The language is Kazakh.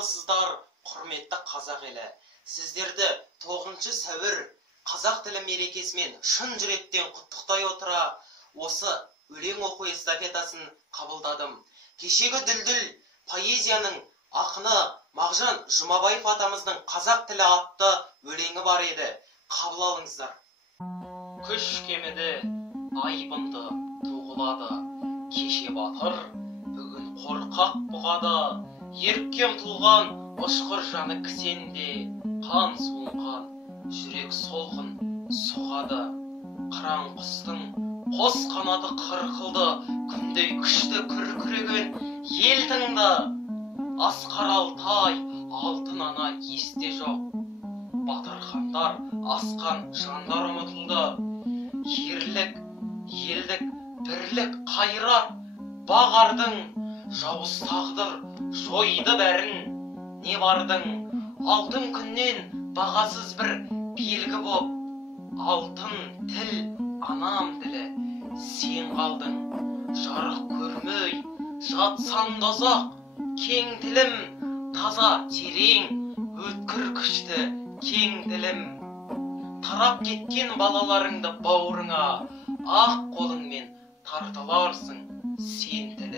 саламатсыздар, құрметті қазақ елі. Сіздерді 9 сәуір қазақ тілі мерекесімен шын жүректен құттықтай отыра, осы өлең оқу эстафетасын қабылдадым. Кешегі дүлдүл поэзияның ақыны Мағжан Жұмабаев атамыздың қазақ тілі атты өлеңі бар еді. Қабыл алыңыздар. Күш кемеді, айбынды туғылады. Кеше батыр, бүгін қорқақ бұғады. Еркем тұлған ұшқыр жаны кісенде, қан суынған жүрек солғын соғады. Қыран құстың қос қанаты қырқылды, күндей күшті күркіреген ел тыңды. Асқар Алтай, алтын ана есте жоқ. Батырхандар, асқан жандар ұмытылды. Ерлік, елдік, бірлік, қайрат бағардың, жауыз тағдыр жойды бәрін. Не бардың, алтын күннен бағасыз бір белгі боп. Алтын тіл, анам тілі, сен қалдың. Жарық көрмей, жатсан да ұзақ, кең тілім, таза, терең, өткір күшті, кең тілім. Тарап кеткен балаларыңды бауырыңа, ақ қолыңмен тартыларсың сен тілім.